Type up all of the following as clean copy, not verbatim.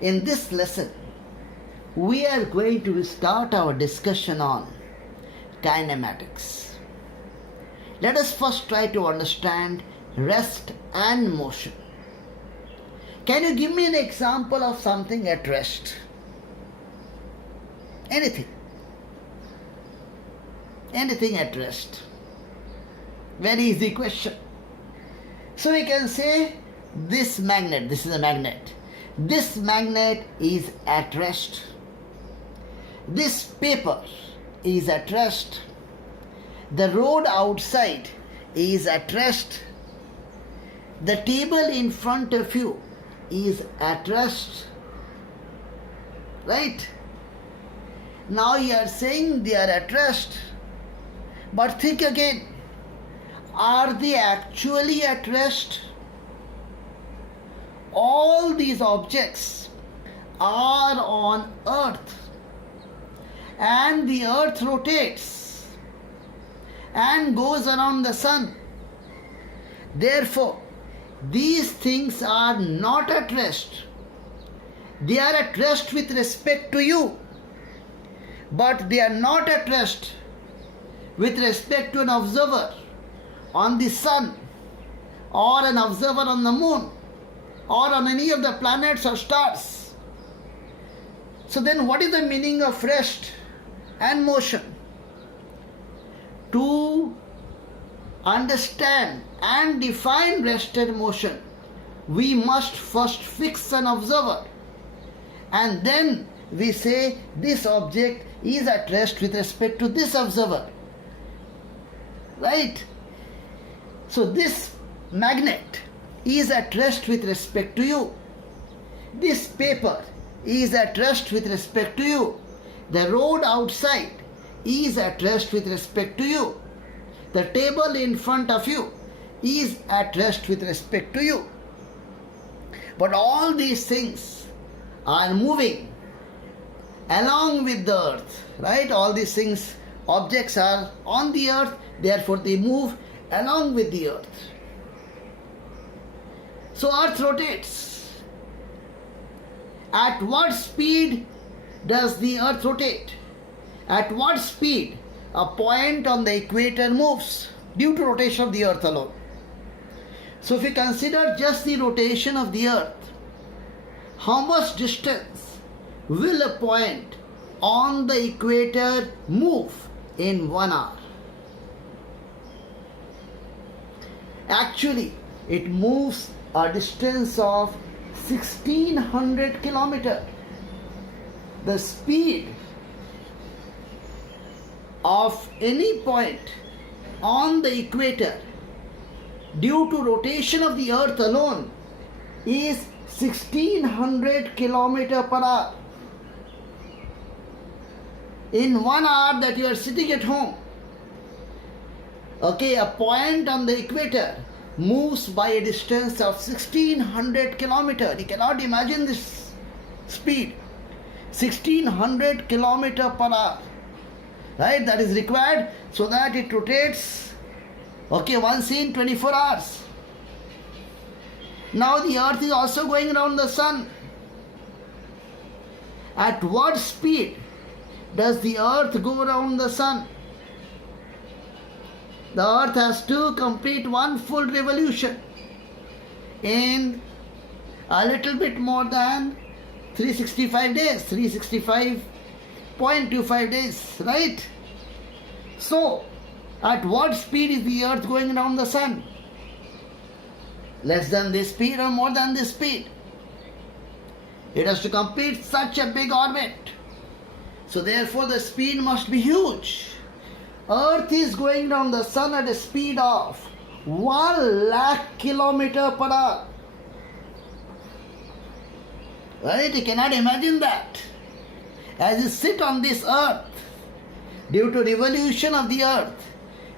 In this lesson, we are going to start our discussion on kinematics. Let us first try to understand rest and motion. Can you give me an example of something at rest? Anything. Anything at rest. Very easy question. So we can say this magnet, this is a magnet. This magnet is at rest. This paper is at rest. The road outside is at rest. The table in front of you is at rest. Right? Now you are saying they are at rest. But think again. Are they actually at rest? All these objects are on earth. And the earth rotates and goes around the sun. Therefore, these things are not at rest. They are at rest with respect to you. But they are not at rest with respect to an observer on the sun, or an observer on the moon, or on any of the planets or stars. So then what is the meaning of rest and motion? To understand and define rest and motion, we must first fix an observer, and then we say this object is at rest with respect to this observer. Right? So this magnet is at rest with respect to you. This paper is at rest with respect to you. The road outside is at rest with respect to you. The table in front of you is at rest with respect to you. But all these things are moving along with the earth, right? All these things, objects are on the earth, therefore they move along with the earth. So earth rotates. At what speed does the earth rotate? At what speed a point on the equator moves due to rotation of the earth alone? So if we consider just the rotation of the earth, how much distance will a point on the equator move in 1 hour? Actually, it moves a distance of 1600 kilometers. The speed of any point on the equator due to rotation of the earth alone is 1600 kilometers per hour. In 1 hour that you are sitting at home, okay, a point on the equator moves by a distance of 1600 kilometers. You cannot imagine this speed. 1600 kilometers per hour. Right? That is required so that it rotates, okay, once in 24 hours. Now the earth is also going around the sun. At what speed does the earth go around the sun? The earth has to complete one full revolution in a little bit more than 365 days, 365.25 days, right? So, at what speed is the earth going around the sun? Less than this speed or more than this speed? It has to complete such a big orbit. So therefore the speed must be huge. Earth is going around the sun at a speed of 1 lakh kilometers per hour. Right? You cannot imagine that. As you sit on this earth, due to revolution of the earth,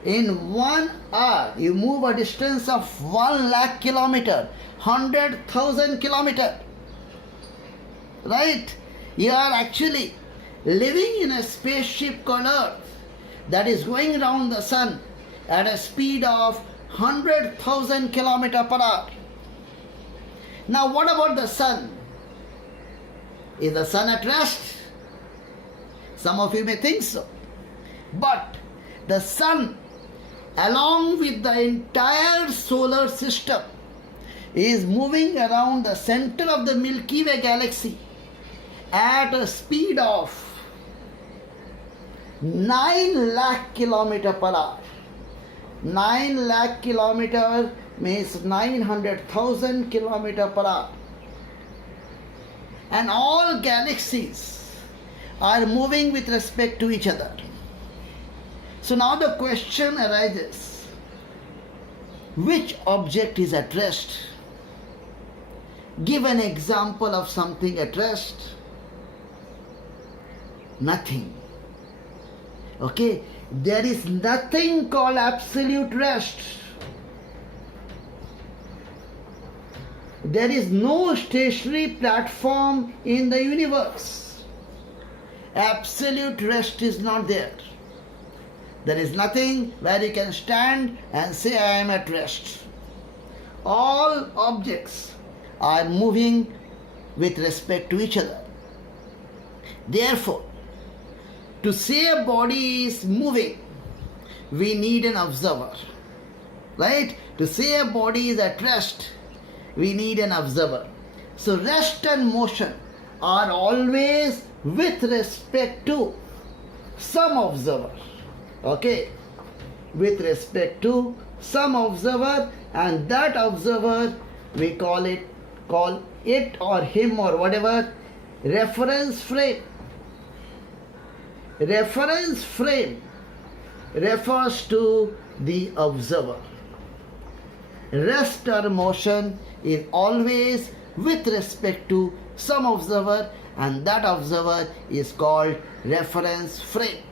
in 1 hour you move a distance of 1 lakh kilometers, 100,000 kilometers. Right? You are actually living in a spaceship called Earth that is going around the sun at a speed of 100,000 kilometers per hour. Now what about the sun? Is the sun at rest? Some of you may think so. But the sun, along with the entire solar system, is moving around the center of the Milky Way galaxy at a speed of 9 lakh kilometer per hour. 9 lakh kilometer means 900,000 kilometer per hour. And all galaxies are moving with respect to each other. So now the question arises, which object is at rest? Give an example of something at rest. Nothing. Okay? There is nothing called absolute rest. There is no stationary platform in the universe. Absolute rest is not there. There is nothing where you can stand and say, I am at rest. All objects are moving with respect to each other. Therefore, to say a body is moving, we need an observer. Right? To say a body is at rest, we need an observer. So rest and motion are always with respect to some observer. Okay? With respect to some observer, and that observer we call it or him or whatever reference frame. Reference frame refers to the observer. Rest or motion is always with respect to some observer, and that observer is called reference frame.